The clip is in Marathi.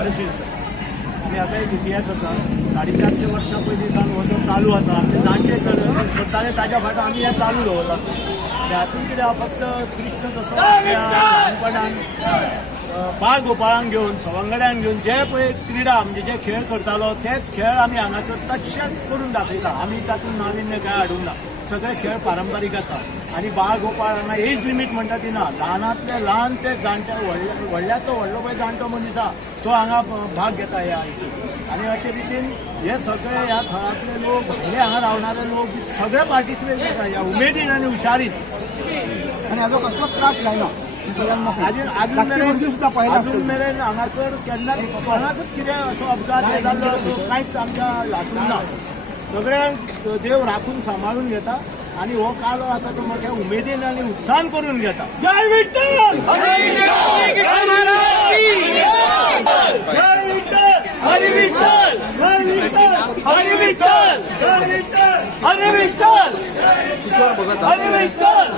आणि आता एक इतिहास असा 450 वर्षां पयलीं हो चालू आसा आमचे जाणटे करताले ताज्या फाटो आमी हे चालू दवरला हातूंत कितें फक्त कृष्ण जसो ल्हानपणान बाळ गोपाळांक घेवन सवंगड्यांक घेवन जे पळय क्रीडा म्हणजे जे खेळ करतालो तेच खेळ आमी हांगासर तशेंच करून दाखयता आमी तातूंत नाविन्य काय हाडूंक ना सगळे खेळ पारंपारीक आसा आणि बाळ गोपाळ हांगा एज लिमीट म्हणटा ती ना ल्हानातले ल्हान ते जाणटे व्हडल्याचो व्हडलो पळय जाणटो मनीस आसा तो हांगा भाग घेता ह्या हितून आणि अशे रितीन हे सगळे ह्या थळांतले लोक भायले हांगा रावणारे लोक सगळे पार्टिसिपेट करता ह्या उमेदीन आनी हुशारीन आणि हाजो कसलोच त्रास जायना अजून मेरेन हांगासर केन्ना कोणाकूच कितें असो अपघात जाल्लो असो कांयच आमच्या हातूंत ना सगळ्यांक देव राखून सांबाळून घेता आणि हो कालो आसा तो मोठ्या उमेदीन आणि उत्साहान करून घेता. जय विठ्ठल जय विठ्ठल हरी विठ्ठल जय विठ्ठल हरी विठ्ठल जय विठ्ठल हरी विठ्ठल हरी विठ्ठल